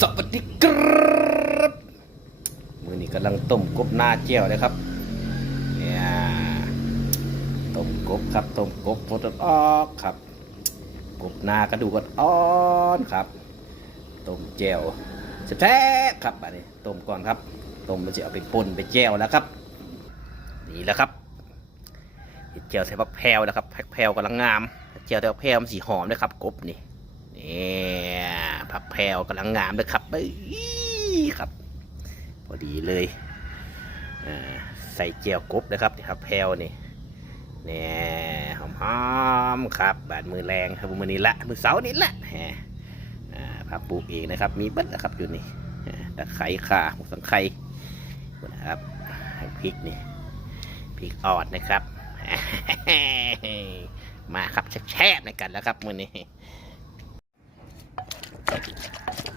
สวัสดีครับมือนี้กำลังต้มกบหน้าเจียวเลยครับเนี่ยต้มกบครับต้มกบพดออกครับ กบหน้ากระดูกอ่อนครับต้มเจียวแซ่ครับอันนี้ต้มก่อนครับต้มแล้วจะเอาไปป่นไปแจวแล้วครับนี่แหละครับเห็ดเจียวใส่ผักแพรวนะครับผักแพรวกำลังงามเจียวแต่ผักแพรวมันสีหอมด้วยครับกบนี่นี่ ผักแพรวกำลังงามเลยครับเอ้ยครับ พอดีเลยใส่เจียวกบนะครับนี่ครับแพรวนี่เนี่ยหอมหอมๆครับ บาดมือแรงครับมือนี้ละมือเสานี้ละแหมอ่าผักปลูกเองนะครับ มีบัดนะครับอยู่นี่ตะไคร้ข่าหมูสังไคร้นะครับพริกนี่พริกอ่อนนะครับมาครับแช่ๆในกันแล้วครับมือนี้ はい。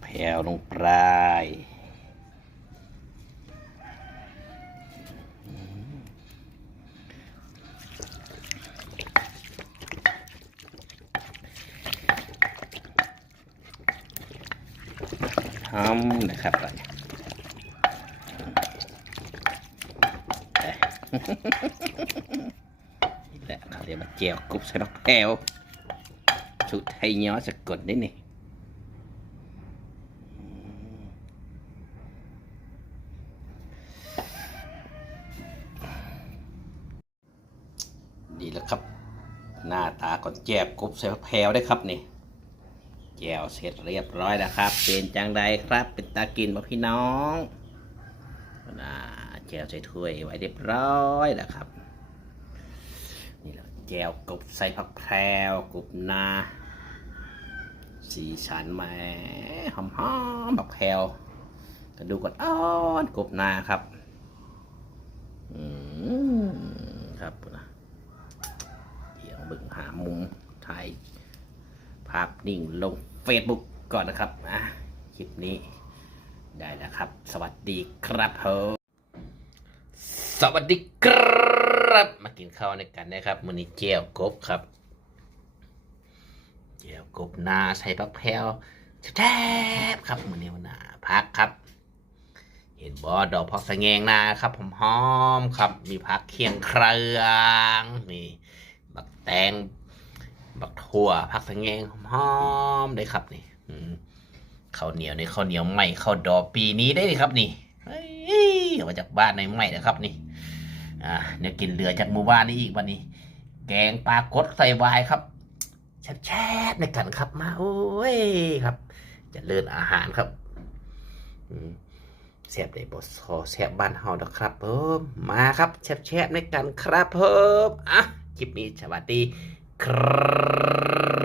แผ่วลงปลายทำนะครับก่อนนี่แหละเขาเรียกว่าเจียวกรุบใส่ผักแพรวสุดไทยย้อสะกดได้นี่ ดีแล้ว ครับ หน้าตาก่อนแจบกรุบใส่ผักแพรวได้ครับนี่แจวเสร็จเรียบร้อยแล้วครับ เป็นจังใดครับ เป็นตากินบ่พี่น้องน่าแจวใส่ถ้วยไว้เรียบร้อยแล้วครับ นี่แหละแจวกรุบใส่ผักแพรวกรุบนาสีสันแหมาหอมหอมๆผักแพรวกระดูก่อนอ่อนกรุบนาครับ อืมครับน บึงหามุมถ่ายภาพนิ่งลงเฟซบุ๊กก่อนนะครับอะคลิปนี้ได้แล้วครับ สวัสดีครับผมสวัสดีครับ มากินข้าวในกันนะครับมือนี้เจียวกบครับเจียวกบนาใส่ผักแพรวแทบครับมือนี้วันนาพักครับเห็นบอดอกพักสะแงงนาครับหอมหอมครับ มีผักเคียงเครืองนี่ บักแตง บักถั่วผักสะแงงหอมหอมๆได้ครับนี่ข้าวเหนียวในข้าวเหนียวใหม่ข้าวดอกปีนี้ได้เลยครับนี่เฮ้ยเอามาจากบ้านในใหม่นะครับนี่ อ่าเนี่ยกินเหลือจากหมู่บ้านนี้อีกวันนี้ แกงปลากดใส่วายครับแช่ๆในกันครับมาโอ้ยครับจะเลิญอาหารครับอืมแซบได้บทซอแซ่บบ้านเฮาดอกครับเพิ่มมาครับแซ่บๆในกันครับเพิ่มอะ คลิปนี้สวัสดีครับ